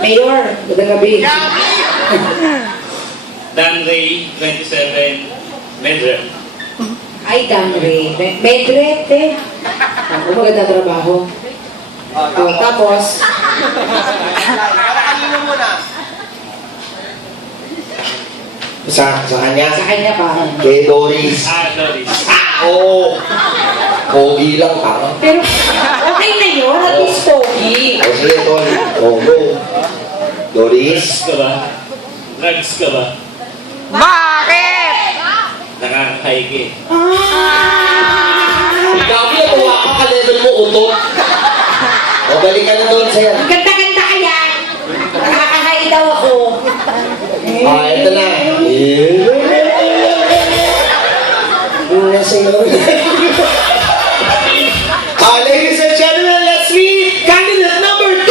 Mayor, magandang gabi. Dan Ray, 27, Medrel. Ay, Danre. Medret, eh. Ako, maganda trabaho. Tapos, Kanino muna? Sa kanya? sa kanya pa. Kay Doris. Doris. Oo. Pogi lang, parang. Pero, okay na yun. At least pogi. O sige, Tol. Oo. Doris. Drugs ka ba? Drugs ka ba? Bakit? Nakakahaigi. Gabi, natuwa ka ka-level mo, utot. O, balik ka na doon, sir. Ang ganda-ganda kaya. Nakakahay daw ako. Ito na. Ladies and gentlemen, let's meet candidate number 2!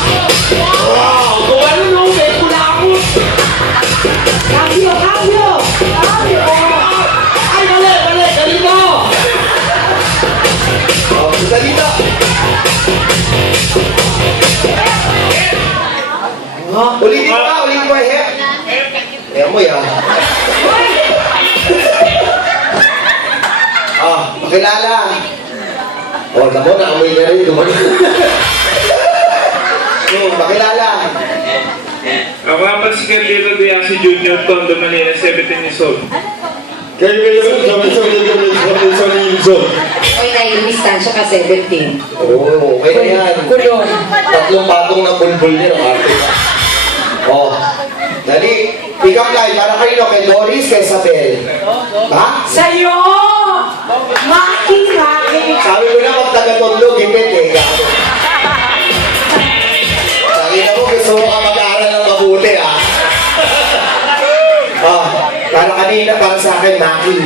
Wow! Kung ano no, may pula ako! Cambio, cambio! Cambio! Ay, mali! Dalito! Oh, dalito! Ulitin mo, hep! Ayan mo yan. Pakilala. Tamo na, amoy na rin. Pakilala. Ako nga pa si Carlito Diaz Jr. Tondo Manila, 17 years old. Oy, nai-distansya ka 17. Oo, okay na yan. Kulong. Tatlong patong na bulbul niya, arte. Dali, pick up line. Para kanino? Kay Doris, kay Isabel. Ha? Sa'yo! Maki! Sabi ko na, pag taga-tondog, ipit eh. Nakita mo, gusto mo ka mag-aaral ng mabuti, ha? Para kanina, para sa akin, Maki.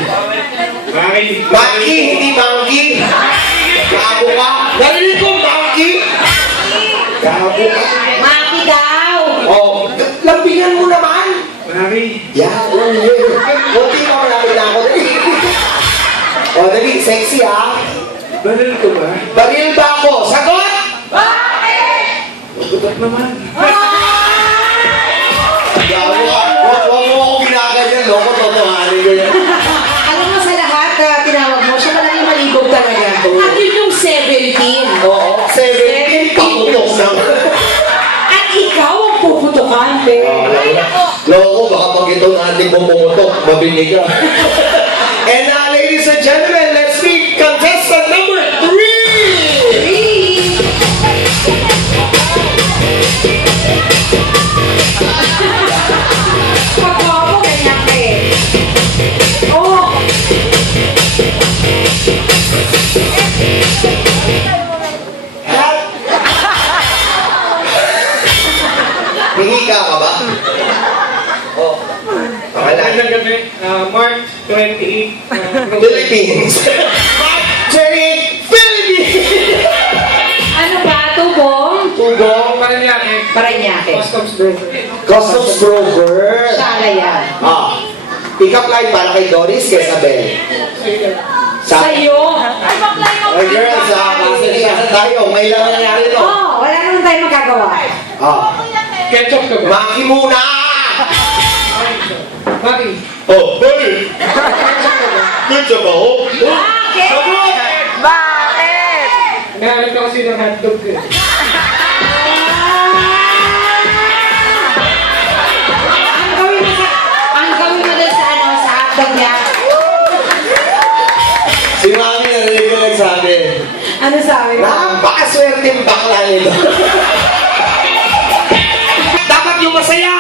Maki, hindi Monkey. Gago ka. Narinig ko, Monkey. Gago ka. Maki daw! Lambingan mo naman. Yan, Kunti pa, malapit na ako. Dali, sexy, ha? Banal ko ba? Baril ba ako? Sagot! Magutot naman. Gago ka. Huwag mo ako ginaganyan, loko, totohanin ko yan. Alam mo sa lahat, tinawag mo, siya malang yung malibog talaga. At yun yung 17. Oo, 17, paputok lang. At ikaw ang puputukan, be. Loko, baka pag ito natin pumutok, mabili ka. And ladies and gentlemen, let's meet contestant number 3! Pagwapo, ganyan ka eh. Oh! Hihika ka ba? Magandang gabi. March 28. Philippines. March 28, Philippines! Ano ba? Tubong? Tugong. Paranaque. Paranaque. Customs broker. Customs broker. Sala yan. Pick up line para kay Doris, kay Isabel. Sa'yo. Ay girls, pasensya tayo. May lang nangyari to. Wala naman tayo magagawa. Ketchup ka ba? Maki muna! Maki. Hey! Good job ako. Bakit? Nahanap ka kasi ng hotdog ko. Ang gawin mo doon sa sa hotdog niya. Si Mami narinig ko nagsabi, Ano sabi mo? napakaswerteng bakla nito. Dapat yung masaya!